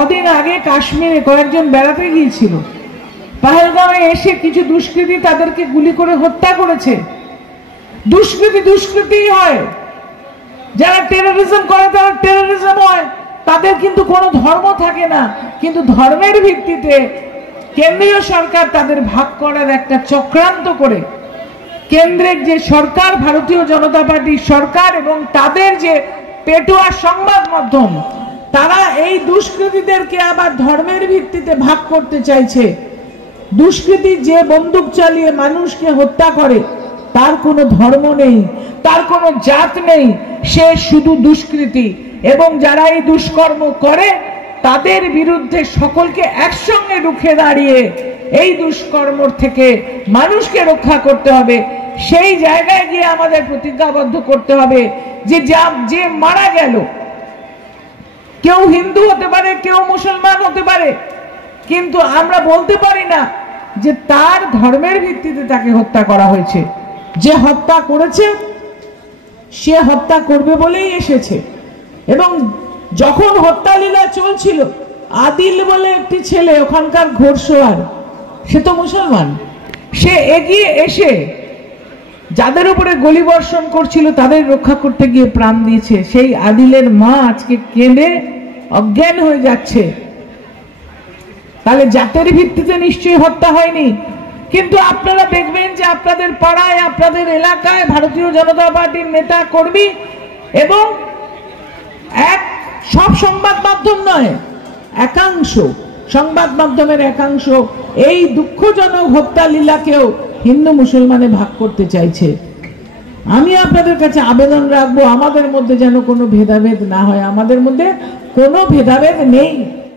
কদিন আগে কাশ্মীরে কয়েকজন বেড়াতে গিয়েছিল, পহেলগাঁওয়ে এসে কিছু দুষ্কৃতী তাদেরকে গুলি করে হত্যা করেছে। দুষ্কৃতী দুষ্কৃতিই হয়, যারা টেররিজম করে তারা টেররিজম হয়, তাদের কিন্তু কোনো ধর্ম থাকে না। কিন্তু ধর্মের ভিত্তিতে কেন্দ্রীয় সরকার তাদের ভাগ করার একটা চক্রান্ত করে, কেন্দ্রের যে সরকার ভারতীয় জনতা পার্টির সরকার এবং তাদের যে পেটুয়া সংবাদ মাধ্যম, তারা এই দুষ্কৃতীদেরকে আবার ধর্মের ভিত্তিতে ভাগ করতে চাইছে। দুষ্কৃতী যে বন্দুক চালিয়ে মানুষকে হত্যা করে তার কোনো ধর্ম নেই, তার কোনো জাত নেই, সে শুধু দুষ্কৃতী। এবং যারা এই দুষ্কর্ম করে তাদের বিরুদ্ধে সকলকে একসঙ্গে রুখে দাঁড়িয়ে এই দুষ্কর্ম থেকে মানুষকে রক্ষা করতে হবে। সেই জায়গায় গিয়ে আমাদের প্রতিজ্ঞাবদ্ধ করতে হবে যে যে মারা গেল, কেউ হিন্দু হতে পারে, কেউ মুসলমান হতে পারে, কিন্তু আমরা বলতে পারি না যে তার ধর্মের ভিত্তিতে তাকে হত্যা করা হয়েছে। যে হত্যা করেছে সে হত্যা করবে বলেই এসেছে। এবং যখন হত্যা লীলা চলছিল, আদিল বলে একটি ছেলে ওখানকার ঘোড়সওয়ার, সে তো মুসলমান, সে এগিয়ে এসে যাদের উপরে গুলি বর্ষণ করছিল তাদের রক্ষা করতে গিয়ে প্রাণ দিয়েছে। সেই আদিলের মা আজকে কেঁদে অজ্ঞান হয়ে যাচ্ছে। তাহলে জাতের ভিত্তিতে নিশ্চয়ই হত্যা হয়নি। কিন্তু আপনারা দেখবেন যে আপনাদের পাড়ায়, আপনাদের এলাকায় ভারতীয় জনতা পার্টির নেতা কর্মী এবং সব সংবাদ মাধ্যম নয়, একাংশ সংবাদ মাধ্যমের একাংশ এই দুঃখজনক হত্যা লীলাকেও হিন্দু মুসলমানে ভাগ করতে চাইছে। আমি আপনাদের কাছে আবেদন রাখবো, আমাদের মধ্যে যেন কোনো ভেদাভেদ না হয়। আমাদের মধ্যে কোনো ভেদাভেদ নেই।